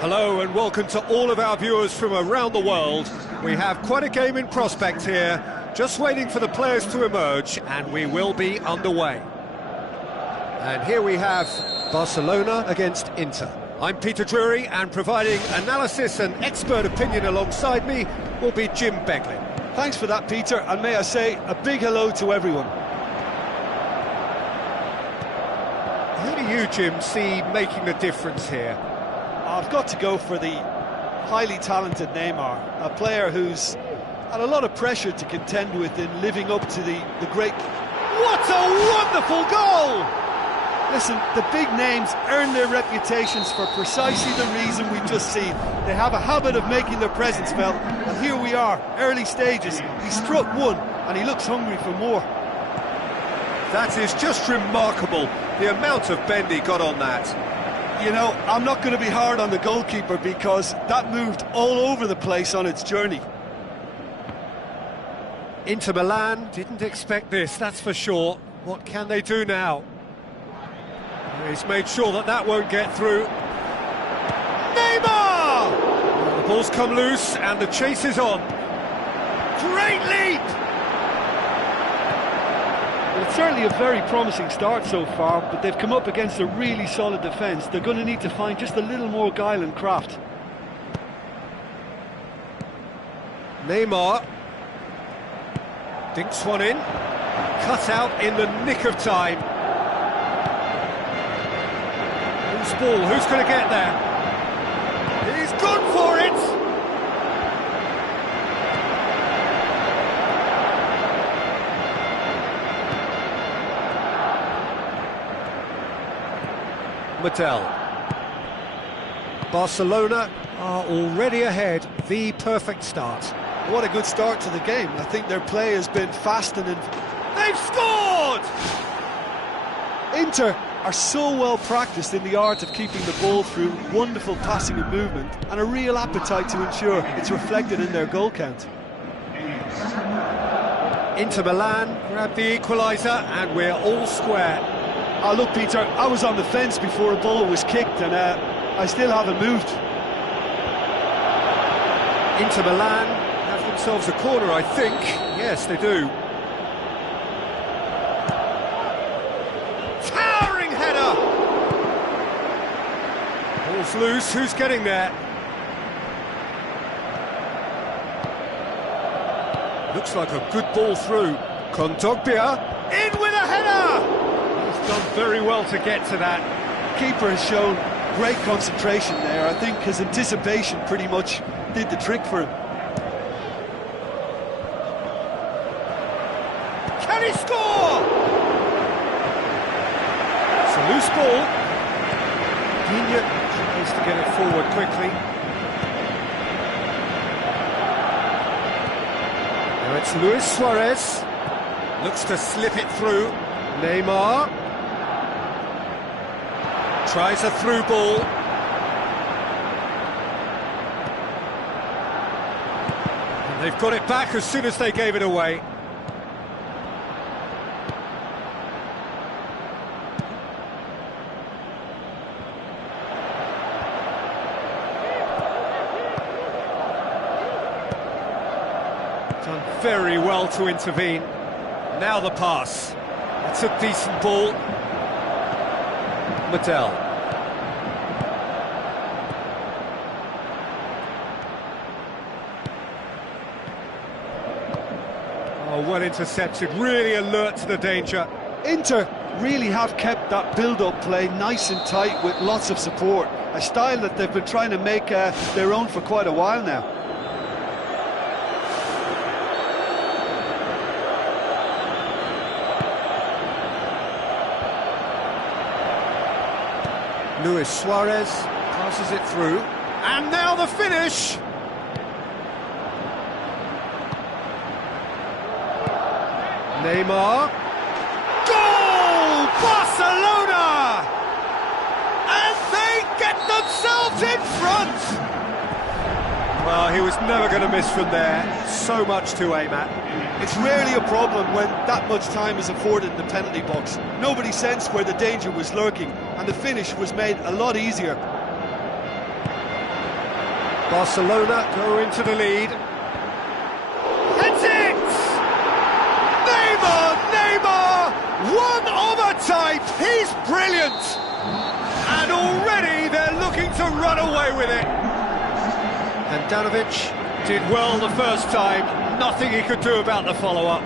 Hello and welcome to all of our viewers from around the world. We have quite a game in prospect here, just waiting for the players to emerge, and we will be underway. And here we have Barcelona against Inter. I'm Peter Drury, and providing analysis and expert opinion alongside me will be Jim Beglin. Thanks for that, Peter, and may I say a big hello to everyone. Who do you, Jim, see making the difference here? I've got to go for the highly talented Neymar, a player who's had a lot of pressure to contend with in living up to the great... What a wonderful goal! Listen, the big names earn their reputations for precisely the reason we've just seen. They have a habit of making their presence felt, and here we are, early stages. He struck one, and he looks hungry for more. That is just remarkable, the amount of bend he got on that. You know, I'm not going to be hard on the goalkeeper because that moved all over the place on its journey. Inter Milan didn't expect this, that's for sure. What can they do now? He's made sure that that won't get through. Neymar! The ball's come loose and the chase is on. Great leap! Well, it's certainly a very promising start so far, but they've come up against a really solid defence. They're going to need to find just a little more guile and craft. Neymar dinks one in, cut out in the nick of time. Who's ball? Who's going to get there? He's gone for it! Mattel. Barcelona are already ahead, the perfect start. What a good start to the game. I think their play has been fast and... They've scored! Inter are so well practiced in the art of keeping the ball through wonderful passing and movement, and a real appetite to ensure it's reflected in their goal count. Inter Milan grab the equaliser and we're all square. Oh, look, Peter, I was on the fence before a ball was kicked, and I still haven't moved. Inter Milan have themselves a corner, I think. Yes, they do. Towering header! Ball's loose, who's getting there? Looks like a good ball through. Kondogbia, in with a header! Done very well to get to that. Keeper has shown great concentration there. I think his anticipation pretty much did the trick for him. Can he score? It's a loose ball. Digne tries to get it forward quickly. Now it's Luis Suarez. Looks to slip it through. Neymar. Tries a through ball. And they've got it back as soon as they gave it away. Done very well to intervene. Now the pass. It's a decent ball. Mattel. Oh, well intercepted, really alert to the danger. Inter really have kept that build-up play nice and tight with lots of support, a style that they've been trying to make their own for quite a while now. Luis Suarez passes it through, and now the finish! Neymar. Goal! Barcelona! And they get themselves in front! Well, he was never going to miss from there. So much to aim at. It's rarely a problem when that much time is afforded in the penalty box. Nobody sensed where the danger was lurking, and the finish was made a lot easier. Barcelona go into the lead. That's it! Neymar! One of a type! He's brilliant! And already they're looking to run away with it. And Danovic did well the first time. Nothing he could do about the follow-up.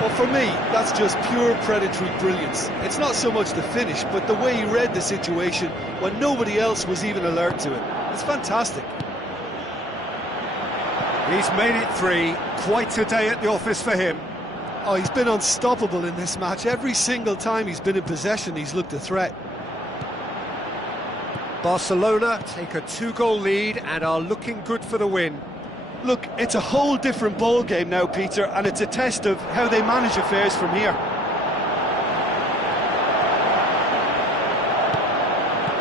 Well, for me, that's just pure predatory brilliance. It's not so much the finish, but the way he read the situation when nobody else was even alert to it. It's fantastic. He's made it 3. Quite a day at the office for him. Oh, he's been unstoppable in this match. Every single time he's been in possession, he's looked a threat. Barcelona take a 2-goal lead and are looking good for the win. Look, it's a whole different ball game now, Peter, and it's a test of how they manage affairs from here.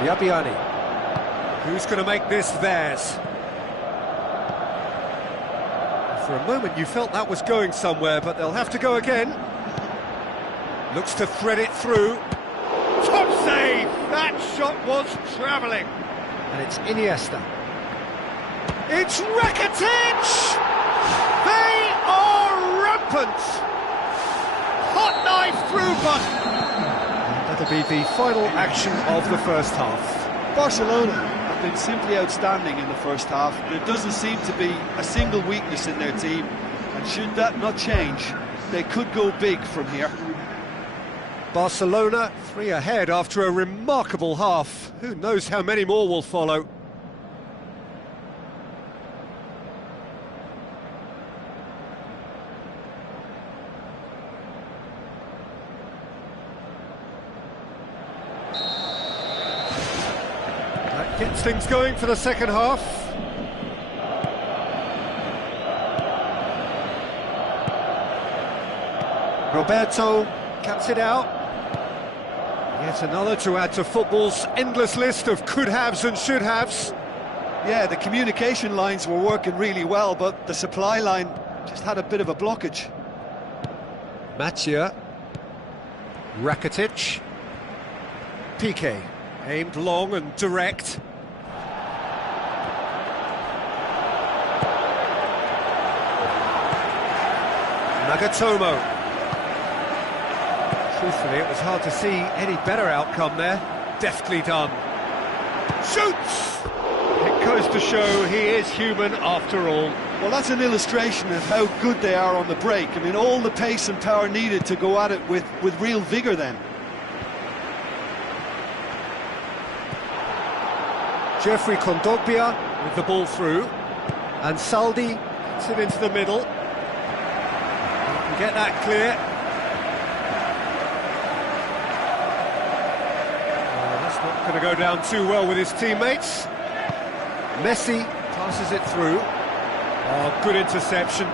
Yabiani. Who's going to make this theirs? For a moment you felt that was going somewhere, but they'll have to go again. Looks to thread it through. Top save! That shot was travelling. And it's Iniesta. It's Rakitic! They are rampant! Hot knife through button. That'll be the final action of the first half. Barcelona have been simply outstanding in the first half. There doesn't seem to be a single weakness in their team, and should that not change, they could go big from here. Barcelona 3 ahead after a remarkable half. Who knows how many more will follow. That gets things going for the second half. Roberto cuts it out. Yet another to add to football's endless list of could-haves and should-haves. Yeah, the communication lines were working really well, but the supply line just had a bit of a blockage. Matia. Rakitic. Piqué. Aimed long and direct. Nagatomo. Truthfully, it was hard to see any better outcome there. Deftly done. Shoots! It goes to show he is human after all. Well, that's an illustration of how good they are on the break. I mean, all the pace and power needed to go at it with real vigour then. Jeffrey Kondogbia with the ball through. And Saldi gets it into the middle. He can get that clear. Not going to go down too well with his teammates. Messi passes it through. Oh, good interception.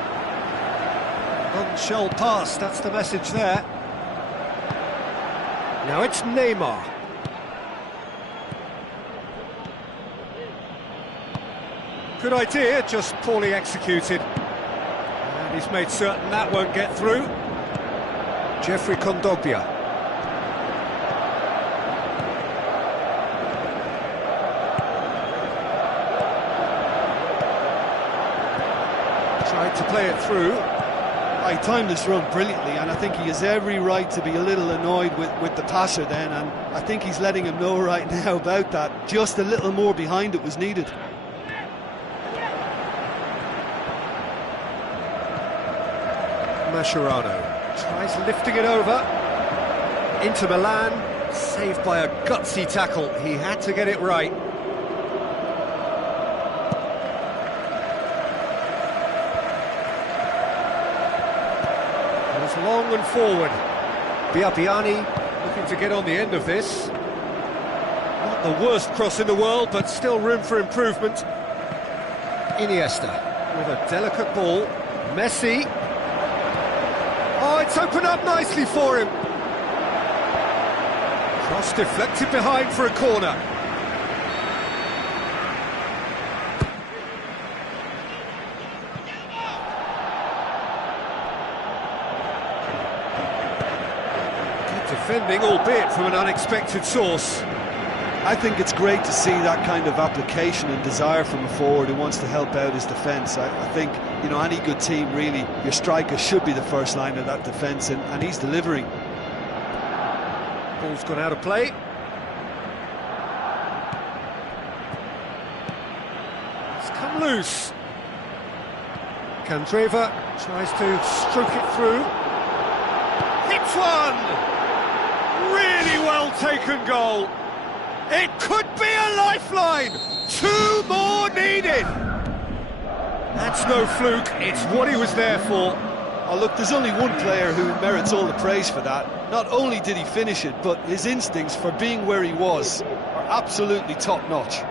None shall pass, that's the message there. Now it's Neymar. Good idea, just poorly executed. And he's made certain that won't get through. Jeffrey Kondogbia. Tried to play it through. He timed this run brilliantly, and I think he has every right to be a little annoyed with the passer then, and I think he's letting him know right now about that. Just a little more behind it was needed. Mascherano tries lifting it over. Inter Milan, saved by a gutsy tackle. He had to get it right. Long and forward. Biabiani looking to get on the end of this. Not the worst cross in the world, but still room for improvement. Iniesta with a delicate ball. Messi. Oh, it's opened up nicely for him. Cross deflected behind for a corner. Defending, albeit from an unexpected source. I think it's great to see that kind of application and desire from a forward who wants to help out his defence. I think, you know, any good team, really, your striker should be the first line of that defence, and he's delivering. Ball's gone out of play. It's come loose. Candreva tries to stroke it through. Hits one! Really well taken goal. It could be a lifeline. 2 more needed. That's no fluke, it's what he was there for. Oh, look, there's only one player who merits all the praise for that. Not only did he finish it, but his instincts for being where he was are absolutely top-notch.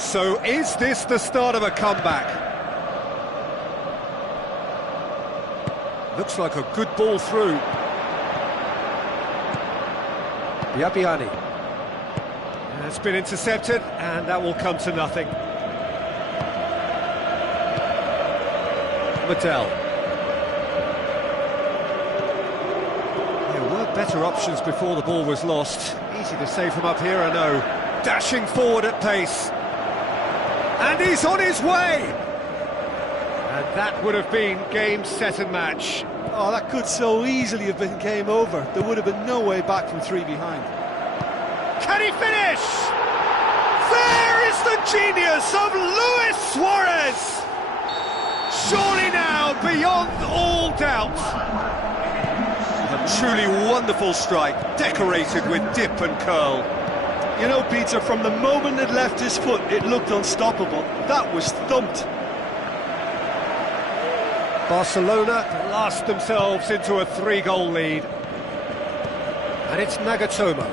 So is this the start of a comeback? Looks like a good ball through. Biabiani. It's been intercepted, and that will come to nothing. Mattel. There were better options before the ball was lost. Easy to say from up here, I know. Dashing forward at pace. And he's on his way! And that would have been game, set and match. Oh, that could so easily have been game over. There would have been no way back from 3 behind. Can he finish? There is the genius of Luis Suarez! Surely now, beyond all doubt. A truly wonderful strike, decorated with dip and curl. You know, Peter, from the moment it left his foot, it looked unstoppable. That was thumped. Barcelona blast themselves into a 3-goal lead. And it's Nagatomo.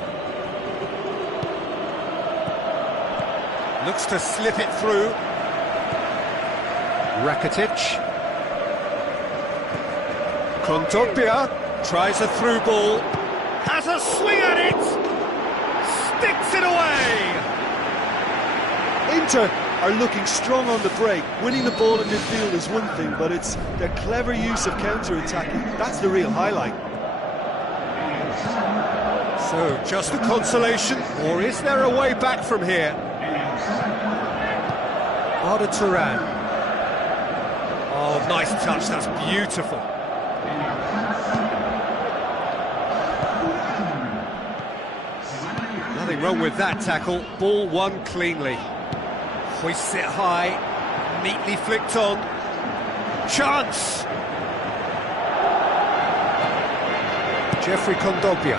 Looks to slip it through. Rakitic. Kondogbia tries a through ball. Has a swing at it. Sticks it away. Inter are looking strong on the break. Winning the ball in midfield is one thing, but it's their clever use of counter-attacking. That's the real highlight. So, just a consolation, or is there a way back from here? Arda Turan. Oh, nice touch, that's beautiful. Nothing wrong with that tackle, ball won cleanly. Hoists it high, neatly flicked on. Chance! Jeffrey Kondogbia.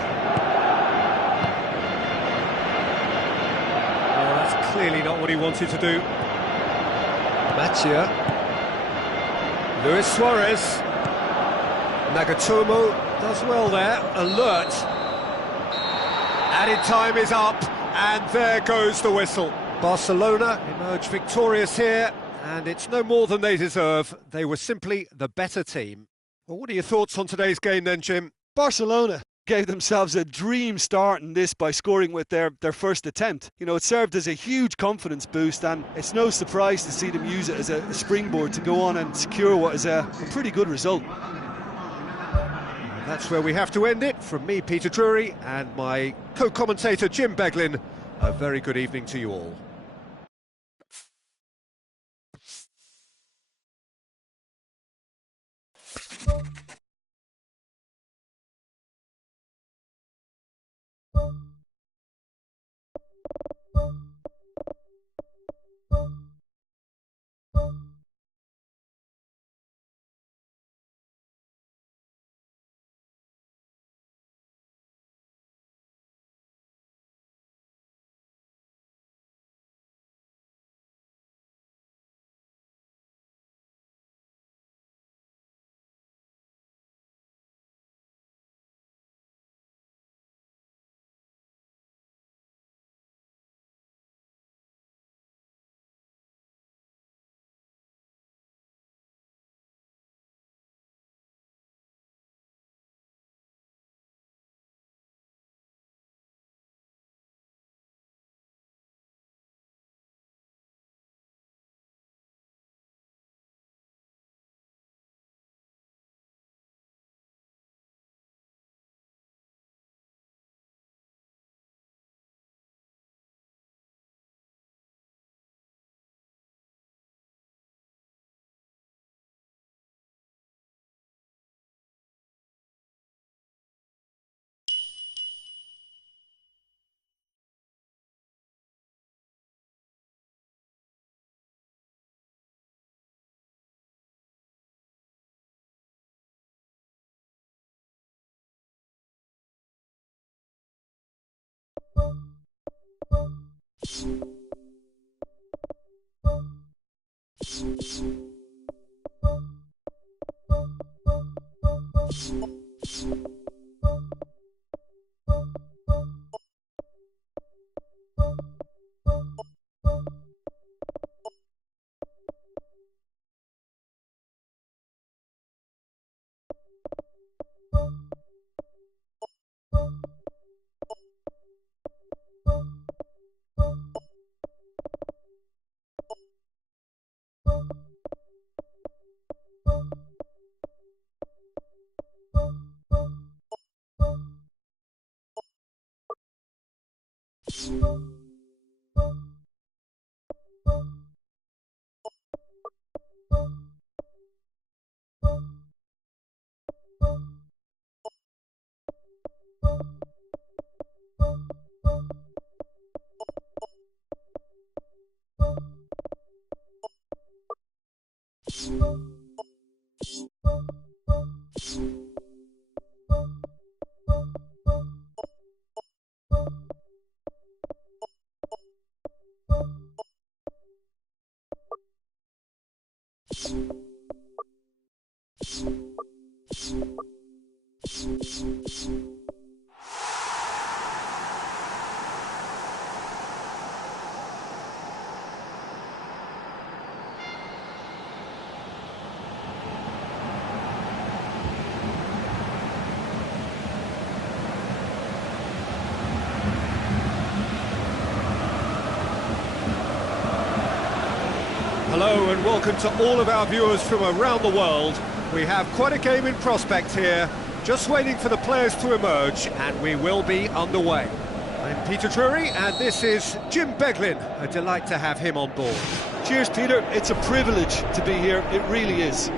Oh, that's clearly not what he wanted to do. Matia. Luis Suarez. Nagatomo does well there, alert. Added time is up, and there goes the whistle. Barcelona emerge victorious here, and it's no more than they deserve. They were simply the better team. Well, what are your thoughts on today's game then, Jim? Barcelona gave themselves a dream start in this by scoring with their first attempt. You know, it served as a huge confidence boost, and it's no surprise to see them use it as a springboard to go on and secure what is a pretty good result. That's where we have to end it. From me, Peter Drury, and my co-commentator, Jim Beglin, a very good evening to you all. Hello and welcome to all of our viewers from around the world. We have quite a game in prospect here, just waiting for the players to emerge, and we will be underway. I'm Peter Drury, and this is Jim Beglin. A delight to have him on board. Cheers, Peter. It's a privilege to be here. It really is.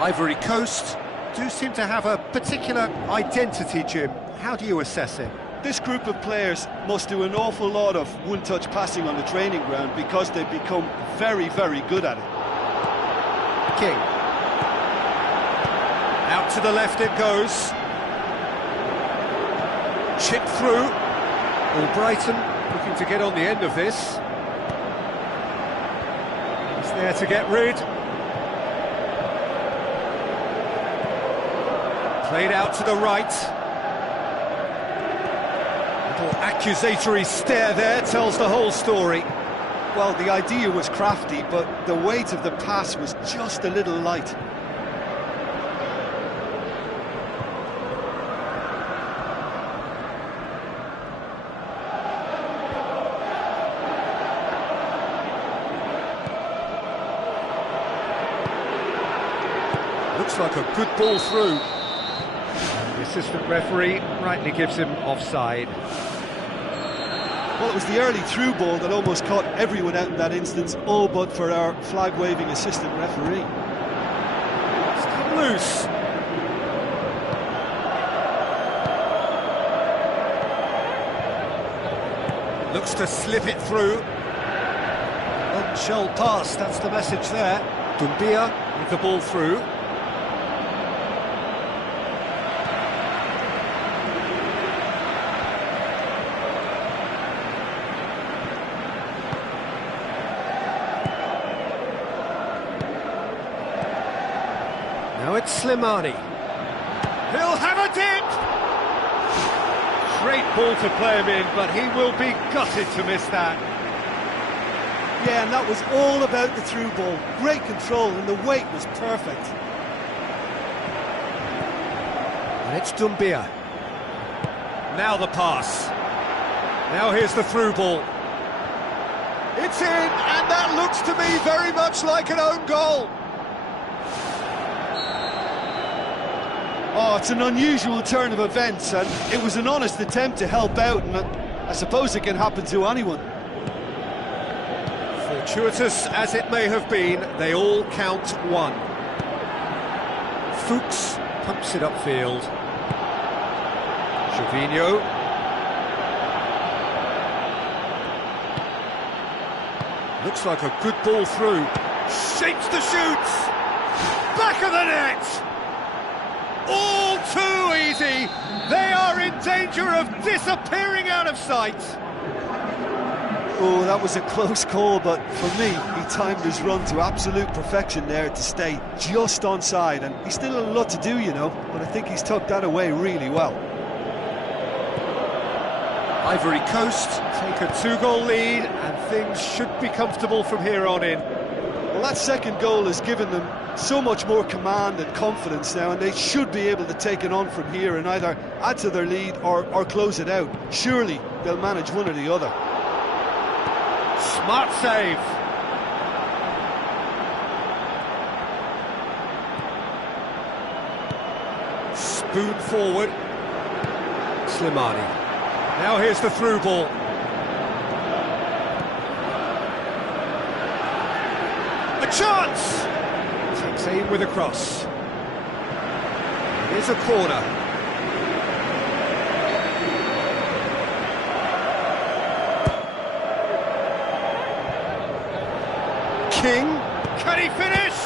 Ivory Coast do seem to have a particular identity, Jim. How do you assess it? This group of players must do an awful lot of one-touch passing on the training ground because they've become very, very good at it. King. Out to the left it goes. Chip through. Albrighton looking to get on the end of this. He's there to get rid. Played out to the right. accusatory stare there tells the whole story. Well, the idea was crafty, but the weight of the pass was just a little light. Looks like a good ball through. The assistant referee rightly gives him offside. Well, it was the early through ball that almost caught everyone out in that instance, all but for our flag-waving assistant referee. It's come loose. Looks to slip it through. Shell pass, that's the message there. Doumbia with the ball through. Now it's Slimani. He'll have a dip! Great ball to play him in, but he will be gutted to miss that. Yeah, and that was all about the through ball. Great control, and the weight was perfect. And it's Doumbia. Now the pass. Now here's the through ball. It's in, and that looks to me very much like an own goal. Oh, it's an unusual turn of events, and it was an honest attempt to help out, and I suppose it can happen to anyone. Fortuitous as it may have been, they all count one. Fuchs pumps it upfield. Gervinho. Looks like a good ball through. Shapes the shoots! Back of the net! All too easy! They are in danger of disappearing out of sight! Oh, that was a close call, but for me, he timed his run to absolute perfection there to stay just onside, and he's still a lot to do, you know, but I think he's tucked that away really well. Ivory Coast take a 2-goal lead, and things should be comfortable from here on in. Well, that second goal has given them so much more command and confidence now, and they should be able to take it on from here and either add to their lead or close it out. Surely they'll manage one or the other. Smart save. Spoon forward. Slimani. Now here's the through ball. A chance! Takes aim with a cross. Here's a corner. King, can he finish?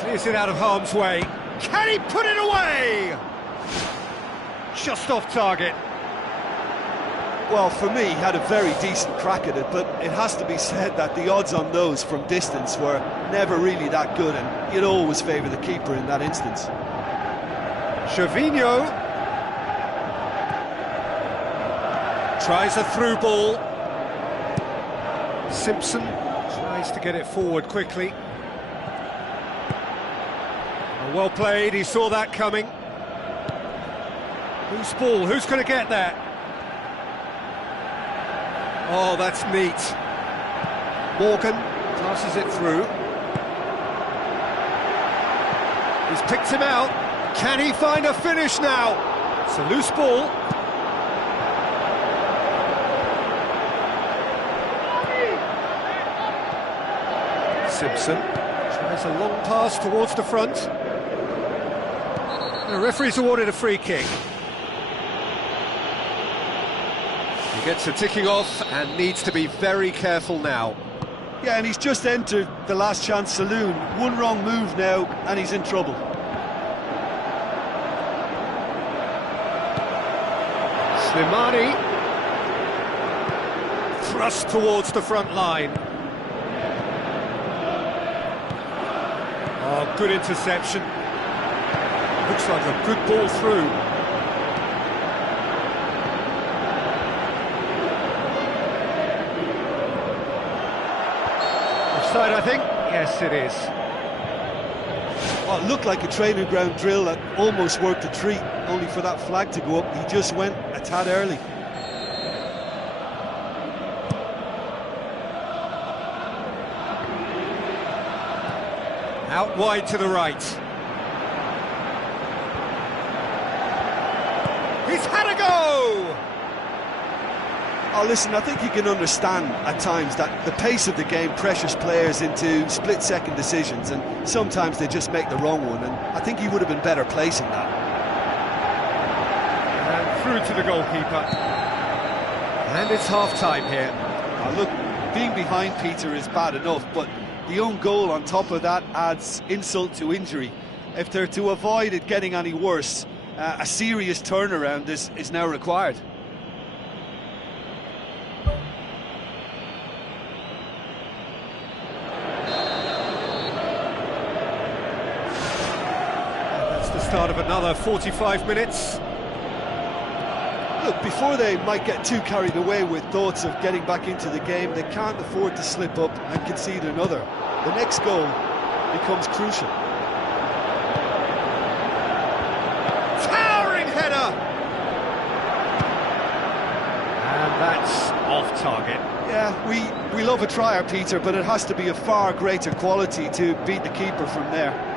Clears it out of harm's way. Can he put it away? Just off target. Well, for me, he had a very decent crack at it, but it has to be said that the odds on those from distance were never really that good, and you'd always favour the keeper in that instance. Gervinho tries a through ball. Simpson tries to get it forward quickly. Well played, he saw that coming. Who's ball? Who's going to get that? Oh, that's neat. Morgan passes it through. He's picked him out. Can he find a finish now? It's a loose ball. Simpson tries a long pass towards the front. The referee's awarded a free kick. He gets a ticking off and needs to be very careful now. Yeah, and he's just entered the last chance saloon. One wrong move now, and he's in trouble. Slimani thrust towards the front line. Oh, good interception. Looks like a good ball through. Offside, I think. Yes, it is. Oh, it looked like a training ground drill that almost worked a treat, only for that flag to go up. He just went a tad early. Out wide to the right. He's had a go! Oh, listen, I think you can understand at times that the pace of the game pressures players into split-second decisions, and sometimes they just make the wrong one, and I think he would have been better placing that. And through to the goalkeeper. And it's half-time here. Oh, look, being behind Peter is bad enough, but the own goal on top of that adds insult to injury. If they're to avoid it getting any worse, a serious turnaround is now required. Start of another 45 minutes. Look, before they might get too carried away with thoughts of getting back into the game, they can't afford to slip up and concede another. The next goal becomes crucial. Towering header! And that's off target. Yeah, we love a trier, Peter, but it has to be a far greater quality to beat the keeper from there.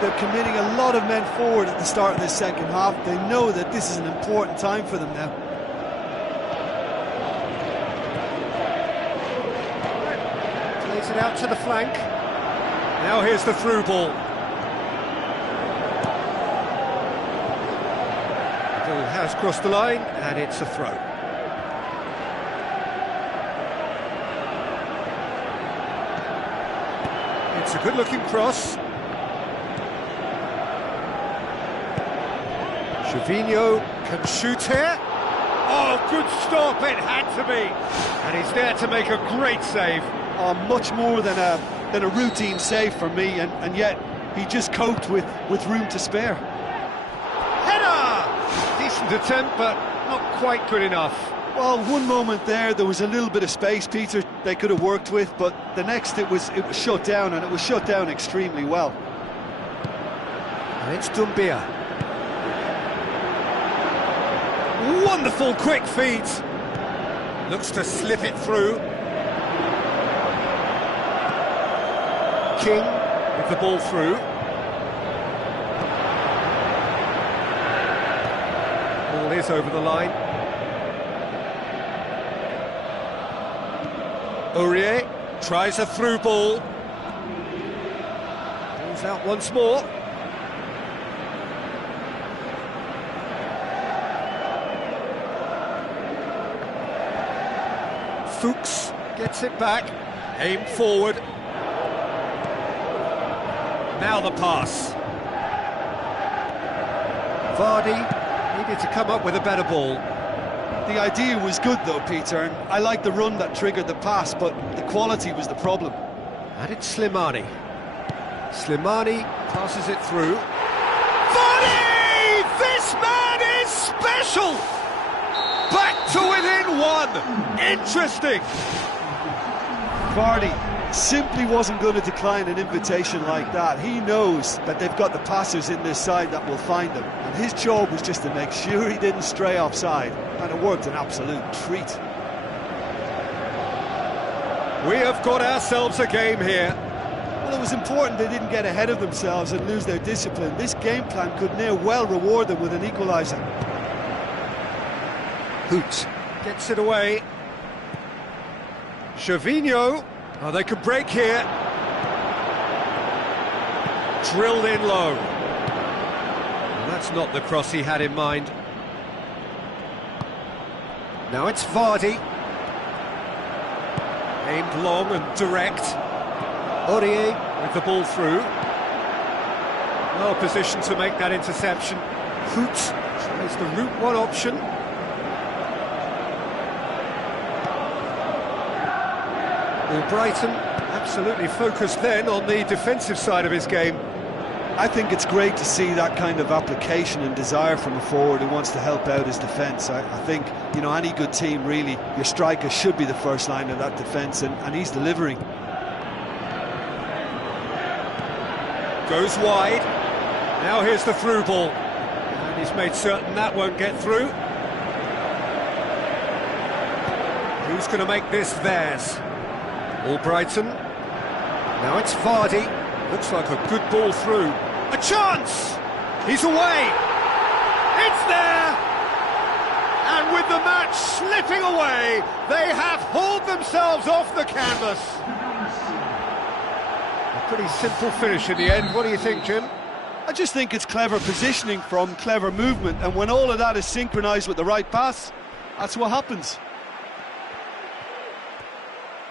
They're committing a lot of men forward at the start of this second half. They know that this is an important time for them now. Plays it out to the flank. Now here's the through ball. The ball has crossed the line, and it's a throw. It's a good-looking cross. Gervinho can shoot here. Oh, good stop, it had to be. And he's there to make a great save. Oh, much more than a routine save for me, and yet he just coped with room to spare. Header! Decent attempt, but not quite good enough. Well, one moment there was a little bit of space, Peter, they could have worked with, but the next it was shut down, and it was shut down extremely well. And it's Doumbia. Wonderful quick feet. Looks to slip it through. King with the ball through. Ball is over the line. Aurier tries a through ball. Ball's out once more. Fuchs gets it back, aimed forward. Now the pass. Vardy needed to come up with a better ball. The idea was good though, Peter, and I like the run that triggered the pass, but the quality was the problem. And it's Slimani. Slimani passes it through. Vardy! This man is special! Back to within one! Interesting! Vardy simply wasn't going to decline an invitation like that. He knows that they've got the passers in this side that will find them, and his job was just to make sure he didn't stray offside, and it worked an absolute treat. We have got ourselves a game here. Well, it was important they didn't get ahead of themselves and lose their discipline. This game plan could near well reward them with an equaliser. Hoot gets it away. Gervinho. Oh, they could break here. Drilled in low. Well, that's not the cross he had in mind. Now it's Vardy. Aimed long and direct. Aurier with the ball through. Well positioned to make that interception. Hoot tries the route one option. Brighton Absolutely focused then on the defensive side of his game. I think it's great to see that kind of application and desire from a forward who wants to help out his defence. I think, you know, any good team, really, your striker should be the first line of that defence, and he's delivering. Goes wide. Now here's the through ball. And he's made certain that won't get through. Who's going to make this theirs? Albrighton. Now it's Vardy. Looks like a good ball through. A chance! He's away! It's there! And with the match slipping away, they have hauled themselves off the canvas. A pretty simple finish in the end. What do you think, Jim? I just think it's clever positioning from clever movement, and when all of that is synchronised with the right pass, that's what happens.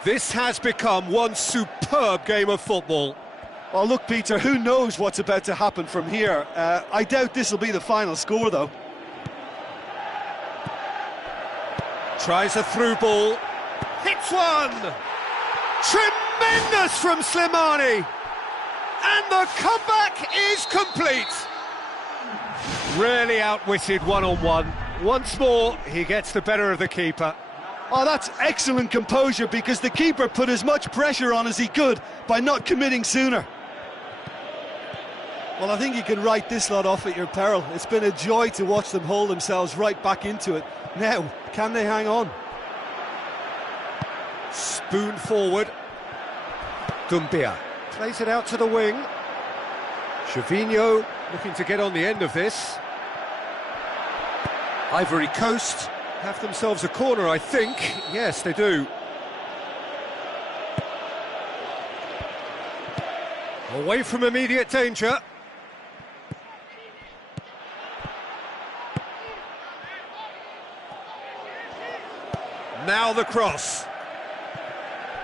This has become one superb game of football. Well, look, Peter, who knows what's about to happen from here? I doubt this will be the final score, though. Tries a through ball. Hits one! Tremendous from Slimani! And the comeback is complete! Really outwitted one-on-one. Once more, he gets the better of the keeper. Oh, that's excellent composure, because the keeper put as much pressure on as he could by not committing sooner. Well, I think you can write this lot off at your peril. It's been a joy to watch them hold themselves right back into it. Now, can they hang on? Spoon forward. Dumbia plays it out to the wing. Chavinho looking to get on the end of this. Ivory Coast have themselves a corner, I think. Yes, they do. Away from immediate danger. Now the cross.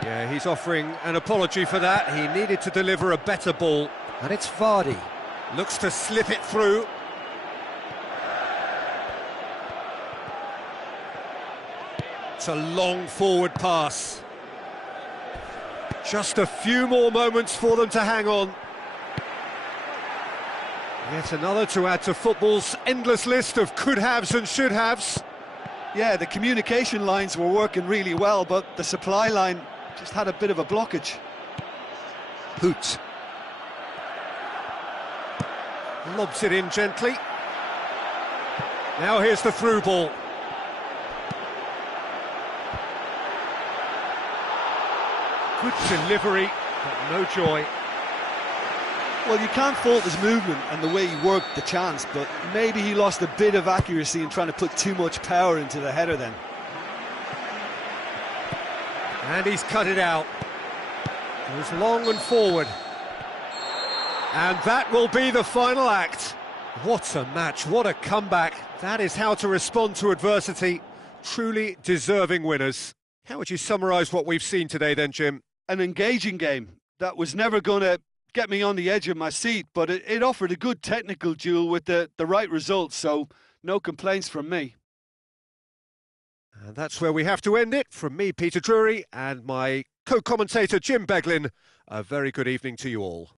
Yeah, he's offering an apology for that. He needed to deliver a better ball. And it's Vardy. Looks to slip it through. It's a long forward pass. Just a few more moments for them to hang on. Yet another to add to football's endless list of could-haves and should-haves. Yeah, the communication lines were working really well, but the supply line just had a bit of a blockage. Hoot. Lobs it in gently. Now here's the through ball. Good delivery, but no joy. Well, you can't fault his movement and the way he worked the chance, but maybe he lost a bit of accuracy in trying to put too much power into the header then. And he's cut it out. It was long and forward. And that will be the final act. What a match, what a comeback. That is how to respond to adversity. Truly deserving winners. How would you summarise what we've seen today then, Jim? An engaging game that was never going to get me on the edge of my seat, but it offered a good technical duel with the right results, so no complaints from me. And that's where we have to end it. From me, Peter Drury, and my co-commentator, Jim Beglin, a very good evening to you all.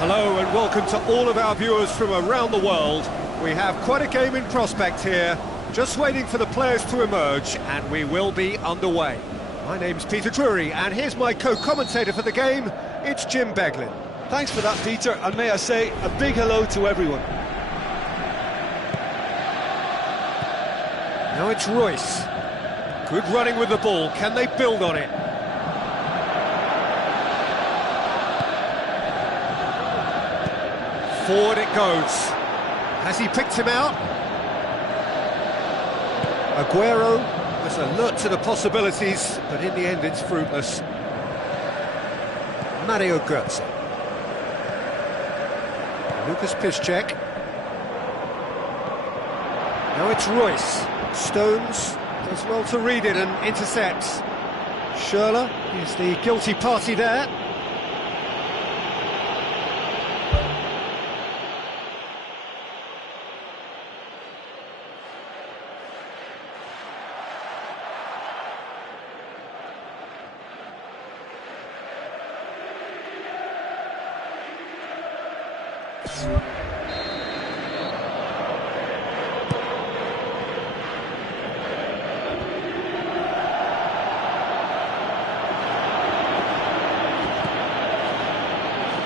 Hello and welcome to all of our viewers from around the world. We have quite a game in prospect here, just waiting for the players to emerge, and we will be underway. My name's Peter Drury, and here's my co-commentator for the game, it's Jim Beglin. Thanks for that, Peter, and may I say a big hello to everyone. Now it's Royce. Good running with the ball, can they build on it? Forward it goes. Has he picked him out? Aguero was alert to the possibilities, but in the end it's fruitless. Mario Götze. Lucas Piszczek. Now it's Royce. Stones. Does well to read it and intercepts. Schürrle is the guilty party there.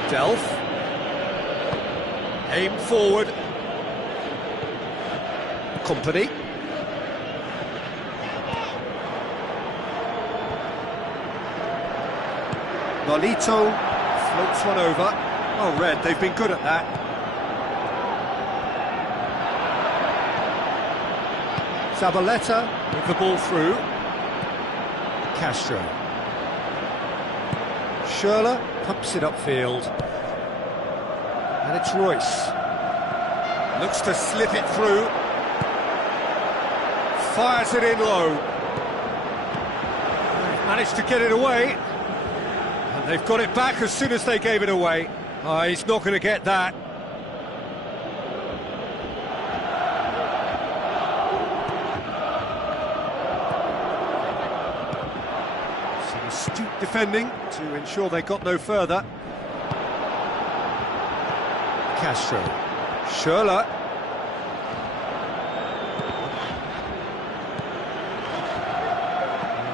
Delph. Aim forward. Company. Nolito floats one over. Oh, Red, they've been good at that. Zabaleta with the ball through. Castro. Schürrle pumps it upfield. And it's Royce. Looks to slip it through. Fires it in low. They've managed to get it away. And they've got it back as soon as they gave it away. Oh, he's not going to get that. Some astute defending to ensure they got no further. Castro. Schürrle.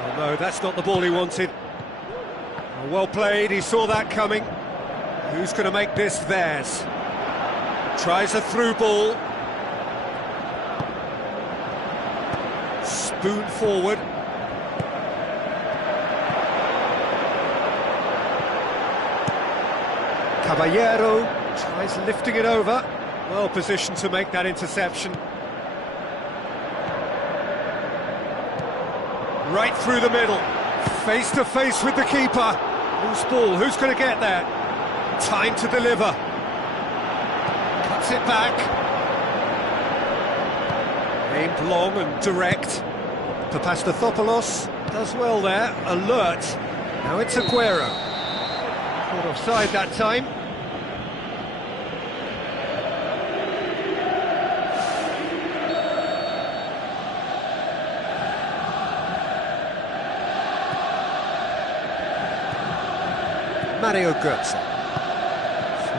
Oh, no, that's not the ball he wanted. Oh, well played, he saw that coming. Who's going to make this theirs? Tries a through ball. Spoon forward. Caballero tries lifting it over. Well positioned to make that interception. Right through the middle. Face to face with the keeper. Whose ball? Who's going to get there? Time to deliver. Cuts it back. Aimed long and direct. Papastathopoulos does well there. Alert. Now it's Aguero. Caught offside that time. Mario Götze. So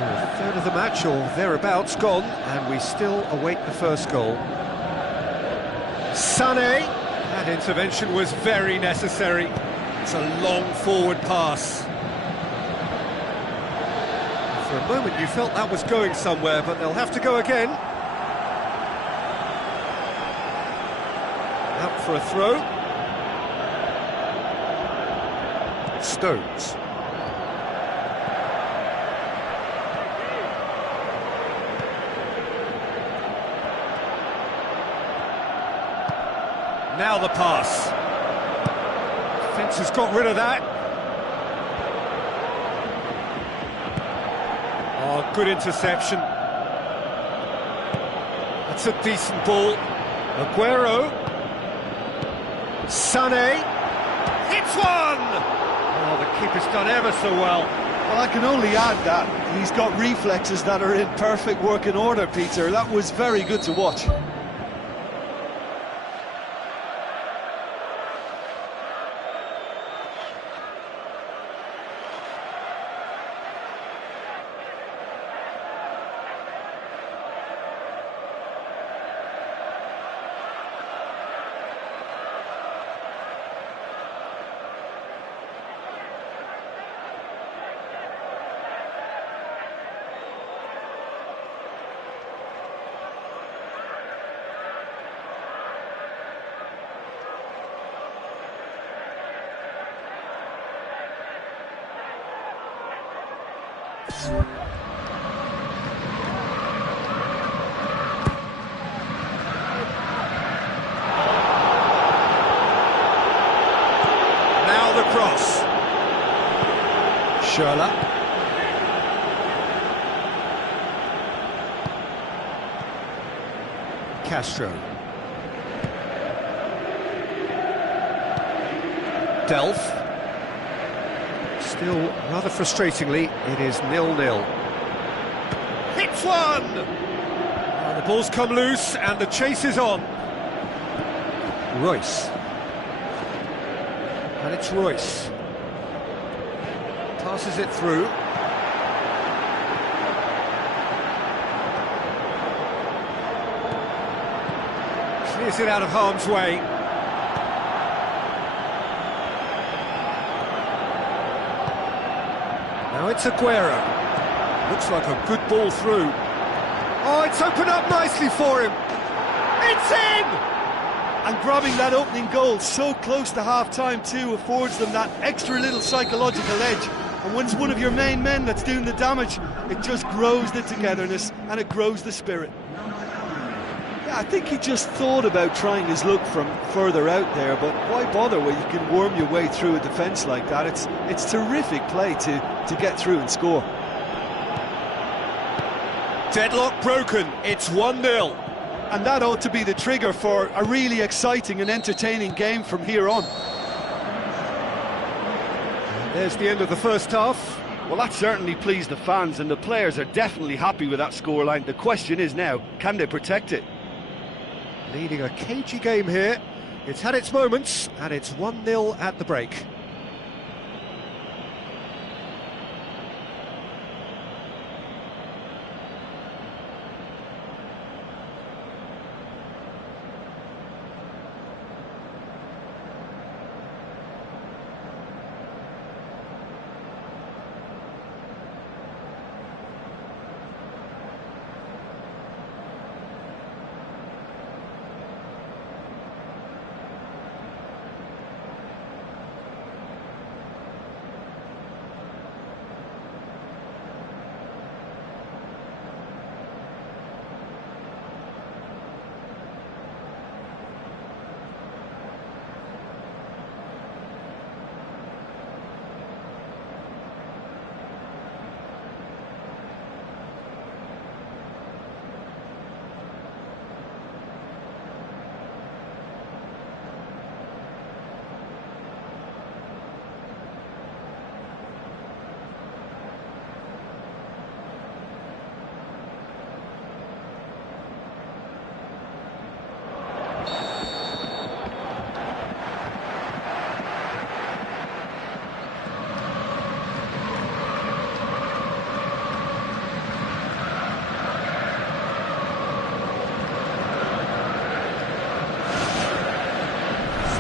a third of the match or thereabouts gone, and we still await the first goal. Sané, that intervention was very necessary. It's a long forward pass. For a moment you felt that was going somewhere, but they'll have to go again. Out for a throw. Stones. Now the pass. Defence has got rid of that. Oh, good interception. That's a decent ball. Aguero. Sané. Hits one! Oh, the keeper's done ever so well. Well, I can only add that he's got reflexes that are in perfect working order, Peter. That was very good to watch. Now the cross. Schürrle. Castro. Delph. Still, rather frustratingly, it is 0-0. Hits one! Well, the ball's come loose and the chase is on. Royce. And it's Royce. Passes it through. Clears it out of harm's way. Now it's Aguero. Looks like a good ball through. Oh, it's opened up nicely for him. It's in! And grabbing that opening goal so close to half-time too affords them that extra little psychological edge. And when it's one of your main men that's doing the damage, it just grows the togetherness and it grows the spirit. Yeah, I think he just thought about trying his luck from further out there, but why bother when you can worm your way through a defence like that? It's terrific play to get through and score. Deadlock broken, it's 1-0. And that ought to be the trigger for a really exciting and entertaining game from here on. There's the end of the first half. Well, that certainly pleased the fans, and the players are definitely happy with that scoreline. The question is now, can they protect it? Leading a cagey game here. It's had its moments, and it's 1-0 at the break.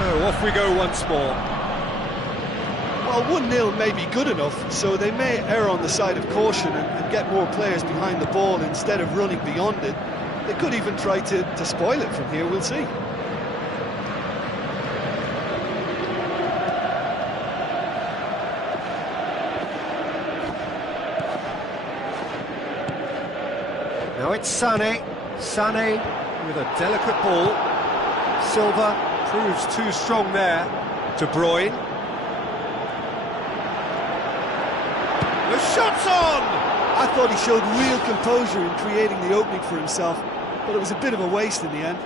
So off we go once more. Well, 1-0 may be good enough, so they may err on the side of caution and get more players behind the ball instead of running beyond it. They could even try to spoil it from here, we'll see. Now it's Sané. Sané with a delicate ball. Silva proves too strong there. De Bruyne. The shot's on! I thought he showed real composure in creating the opening for himself, but it was a bit of a waste in the end.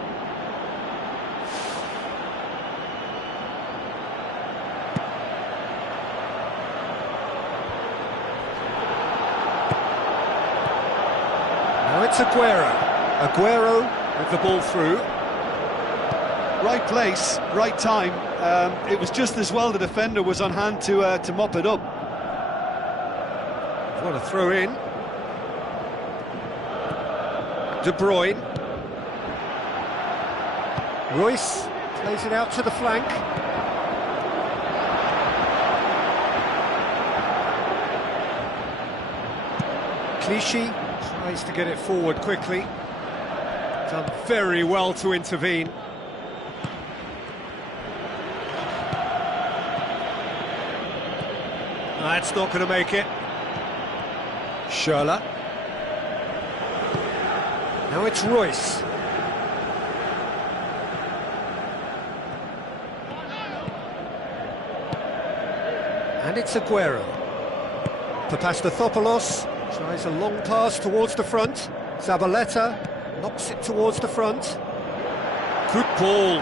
Now it's Aguero. Aguero with the ball through. Right place, right time. It was just as well the defender was on hand to mop it up. What a throw in. De Bruyne. Royce plays it out to the flank. Clichy tries to get it forward quickly. Done very well to intervene. That's not going to make it. Schürrle. Now it's Royce. And it's Aguero. Papastathopoulos tries a long pass towards the front. Zabaleta knocks it towards the front. Good ball.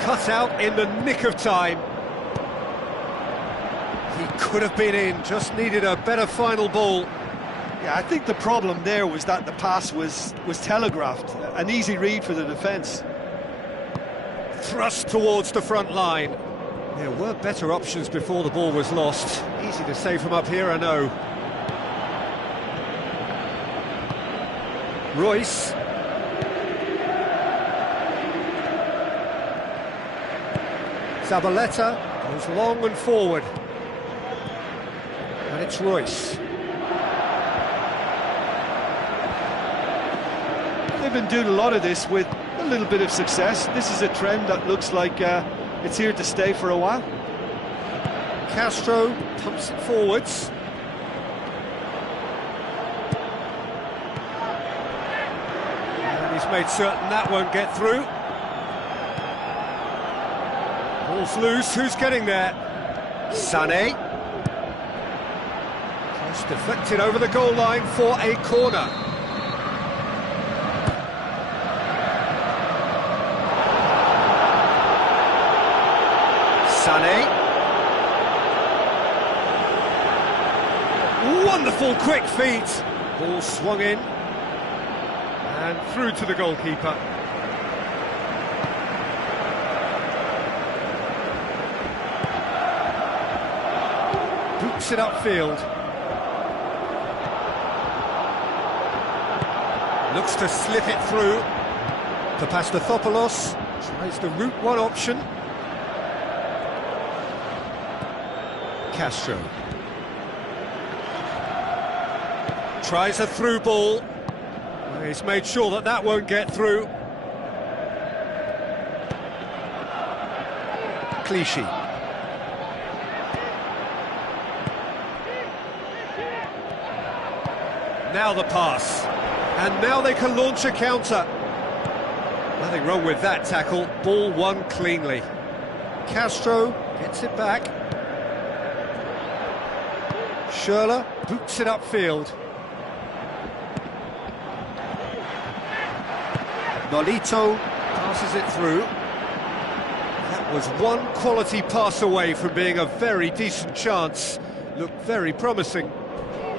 Cut out in the nick of time. He could have been in, just needed a better final ball. Yeah, I think the problem there was that the pass was telegraphed. An easy read for the defence. Thrust towards the front line. There were better options before the ball was lost. Easy to save from up here, I know. Royce. Zabaleta goes long and forward. And it's Royce. They've been doing a lot of this with a little bit of success. This is a trend that looks like it's here to stay for a while. Castro pumps it forwards. And he's made certain that won't get through. Ball's loose, who's getting there? Sané. Cross deflected over the goal line for a corner. Sané. Wonderful quick feet. Ball swung in and through to the goalkeeper. Boots it upfield. Looks to slip it through. Papastathopoulos tries the route one option. Castro tries a through ball. He's made sure that that won't get through. Clichy. Now the pass. And now they can launch a counter. Nothing wrong with that tackle. Ball won cleanly. Castro gets it back. Schürrle boots it upfield. Nolito passes it through. That was one quality pass away from being a very decent chance. Looked very promising.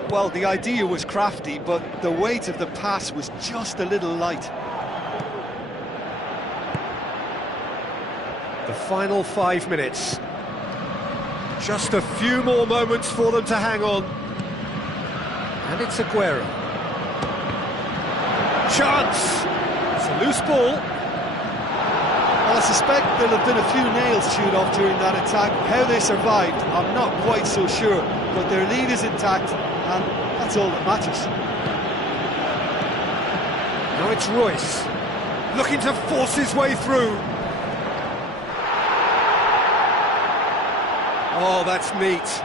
Well, the idea was crafty, but the weight of the pass was just a little light. The final 5 minutes. Just a few more moments for them to hang on. And it's Aguero. Chance! It's a loose ball. Well, I suspect there'll have been a few nails chewed off during that attack. How they survived, I'm not quite so sure. But their lead is intact, and that's all that matters. Now it's Royce, looking to force his way through. Oh, that's neat.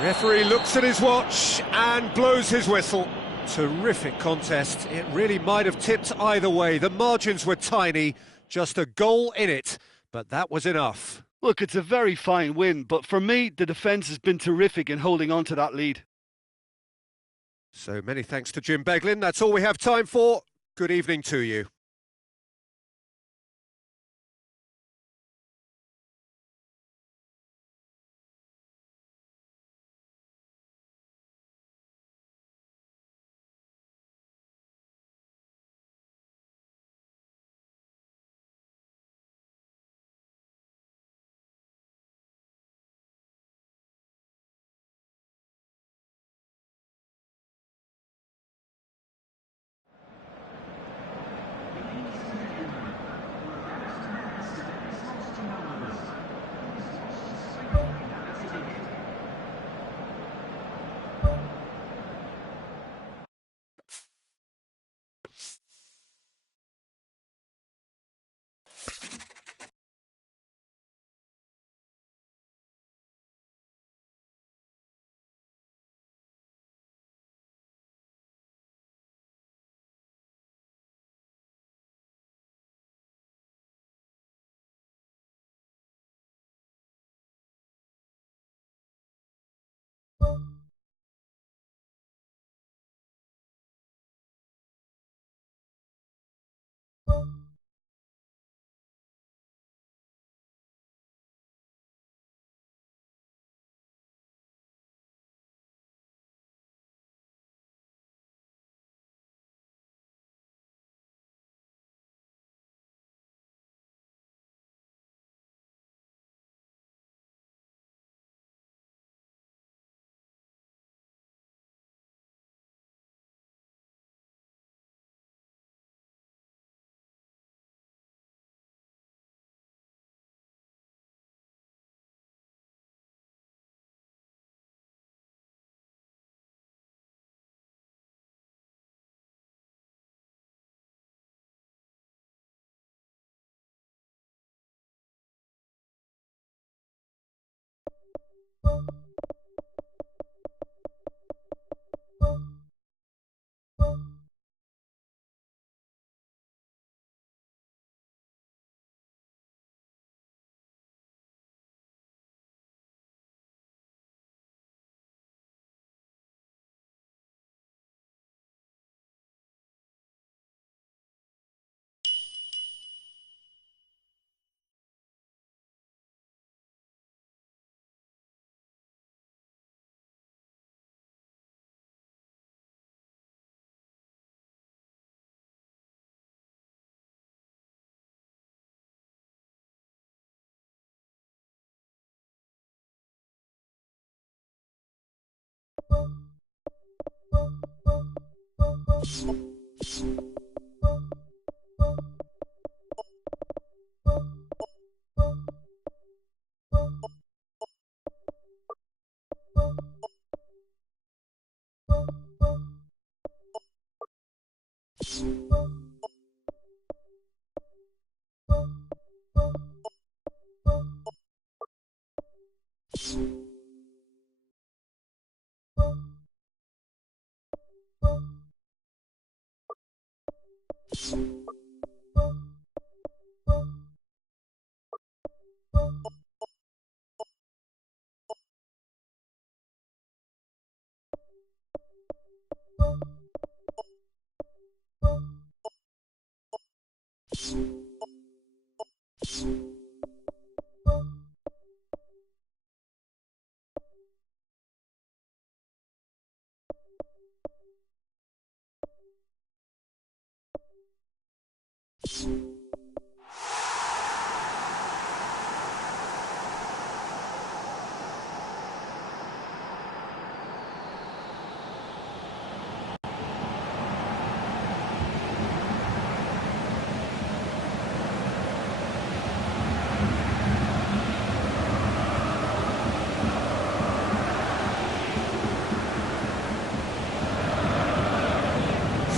Referee looks at his watch and blows his whistle. Terrific contest. It really might have tipped either way. The margins were tiny, just a goal in it, but that was enough. Look, it's a very fine win, but for me, the defence has been terrific in holding on to that lead. So many thanks to Jim Beglin. That's all we have time for. Good evening to you.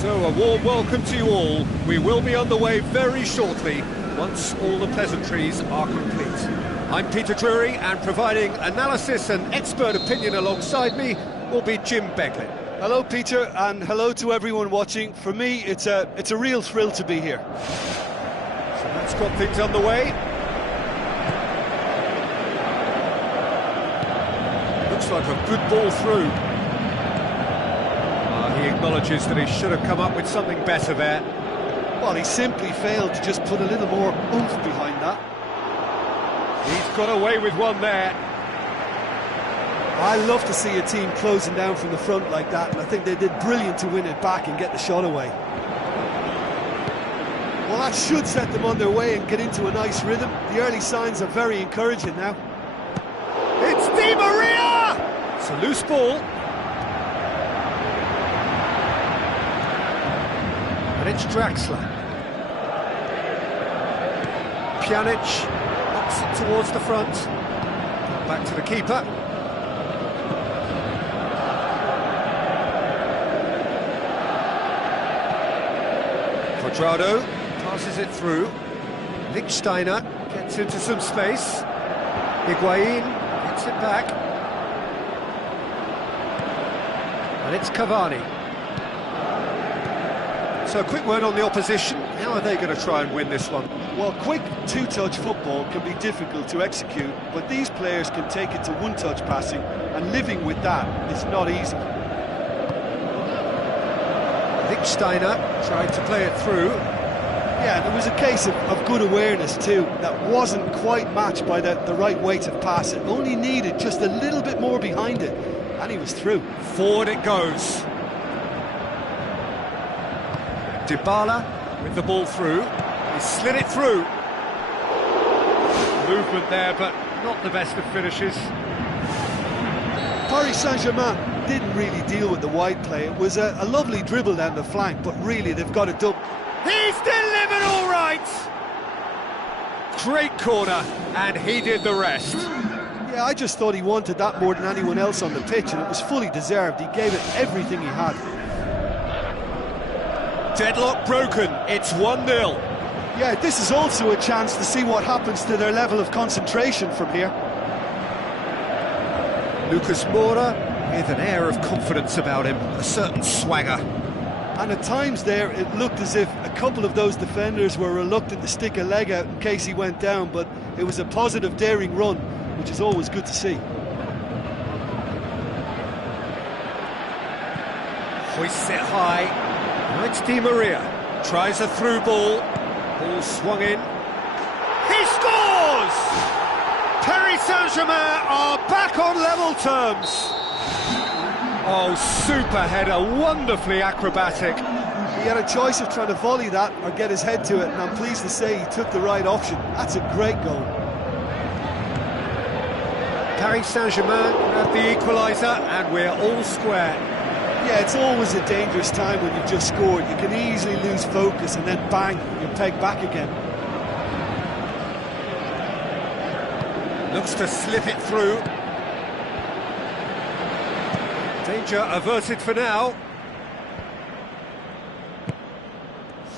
So a warm welcome to you all. We will be on the way very shortly, once all the pleasantries are complete. I'm Peter Drury, and providing analysis and expert opinion alongside me will be Jim Beglin. Hello, Peter, and hello to everyone watching. For me, it's a real thrill to be here. So let's get things underway. Looks like a good ball through. He acknowledges that he should have come up with something better there. Well, he simply failed to just put a little more oomph behind that. He's got away with one there. I love to see a team closing down from the front like that, and I think they did brilliant to win it back and get the shot away. Well, that should set them on their way and get into a nice rhythm. The early signs are very encouraging now. It's Di Maria! It's a loose ball. And it's Draxler. Pjanic knocks it towards the front. Back to the keeper. Quadrado passes it through. Lichtsteiner gets into some space. Higuain gets it back. And it's Cavani. So a quick word on the opposition. How are they going to try and win this one? Well, quick two-touch football can be difficult to execute, but these players can take it to one-touch passing, and living with that is not easy. Lichtsteiner tried to play it through. Yeah, and it was a case of good awareness too, that wasn't quite matched by the right weight of pass. It only needed just a little bit more behind it, and he was through. Forward it goes. Dybala with the ball through. He slid it through. Movement there, but not the best of finishes. Paris Saint-Germain didn't really deal with the wide play. It was a lovely dribble down the flank, but really they've got it done. He's delivered all right! Great corner, and he did the rest. Yeah, I just thought he wanted that more than anyone else on the pitch, and it was fully deserved. He gave it everything he had. Deadlock broken, it's 1-0. Yeah, this is also a chance to see what happens to their level of concentration from here. Lucas Moura with an air of confidence about him, a certain swagger. And at times there, it looked as if a couple of those defenders were reluctant to stick a leg out in case he went down, but it was a positive, daring run, which is always good to see. Hoists it high. Now it's Di Maria. Tries a through ball. Ball swung in. He scores! Paris Saint-Germain are back on level terms. Oh, super header, wonderfully acrobatic. He had a choice of trying to volley that or get his head to it, and I'm pleased to say he took the right option. That's a great goal. Paris Saint-Germain have the equaliser, and we're all square. Yeah, it's always a dangerous time when you've just scored. You can easily lose focus and then bang, you're pegged back again. Looks to slip it through. Danger averted for now.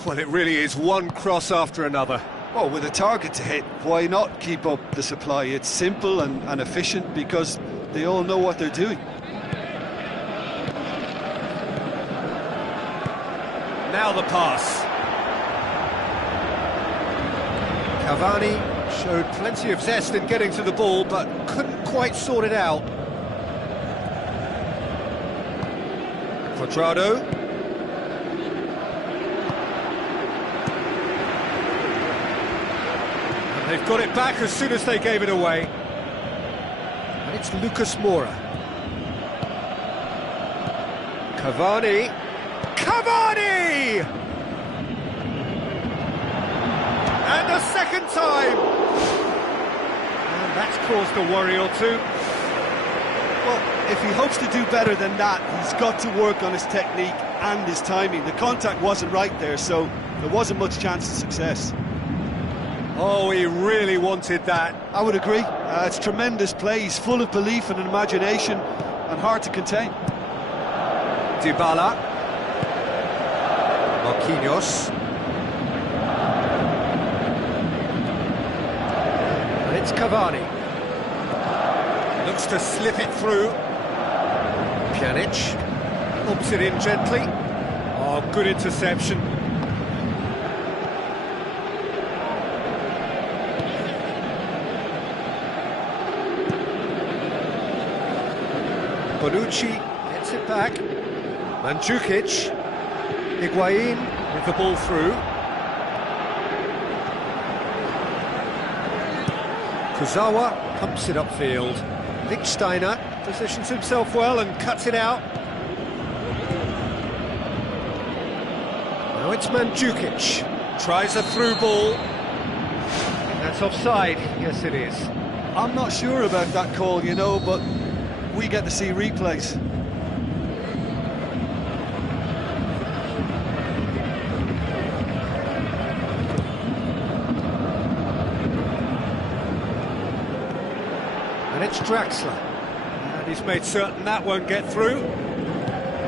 Well, it really is one cross after another. Well, with a target to hit, why not keep up the supply? It's simple and efficient because they all know what they're doing. Now the pass. Cavani showed plenty of zest in getting to the ball, but couldn't quite sort it out. Quadrado. And they've got it back as soon as they gave it away. And it's Lucas Moura. Cavani. Cavani! And a second time! And that's caused a worry or two. Well, if he hopes to do better than that, he's got to work on his technique and his timing. The contact wasn't right there, so there wasn't much chance of success. Oh, he really wanted that. I would agree. It's tremendous play. He's full of belief and imagination and hard to contain. Dybala. Marquinhos. And it's Cavani. Looks to slip it through. Pjanic. Lobs it in gently. Oh, good interception. Bonucci gets it back. Mandzukic. Higuain with the ball through. Kurzawa pumps it upfield. Lichtsteiner positions himself well and cuts it out. Now it's Mandzukic. Tries a through ball. That's offside. Yes, it is. I'm not sure about that call, you know, but we get to see replays. And it's Draxler. And he's made certain that won't get through.